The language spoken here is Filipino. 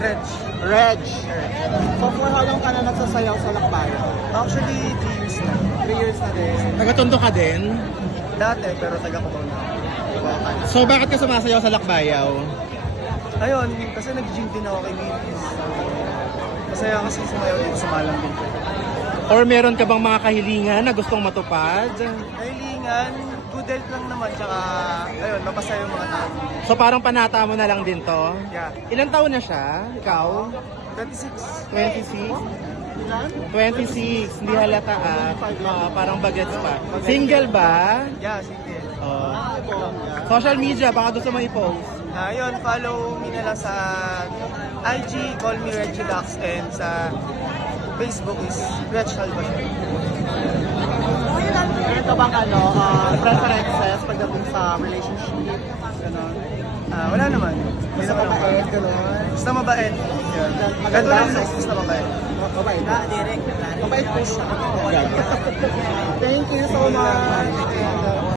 Reg. Reg. So for how long ka na nagsasayaw sa Lakbayan? Actually, 3 years na. 3 years na din. Taga-Tondo ka din? Dati, pero taga-Cubao na. So bakit ka sumasayaw sa Lakbayaw? Ayun, kasi nag-gym din ako kay Babies. Masaya kasi sumayaw dito sa Malambing. Or meron ka bang mga kahilingan na gustong matupad? Kahilingan, good health lang naman, tsaka ayun, mapasaya yung mga tao. So parang panata mo na lang din to? Yeah. Ilang taon na siya? Ikaw? 26. 26? 26, hindi halata parang bagets pa. Single ba? Yeah, sige. Oh. Social media, baka gusto mo i-post. Ayun, follow me na lang sa IG, call me Reggie Dax, and sa Facebook is Reg Salvador. Meron ka bang preferences pagdating sa relationship? Ganon. Wala naman. Hindi Basta naman ako. mabait, ganon. Basta mabait. Yan. Ganito lang yung basta mabait. Mabait. Mabait po siya. Thank you so much.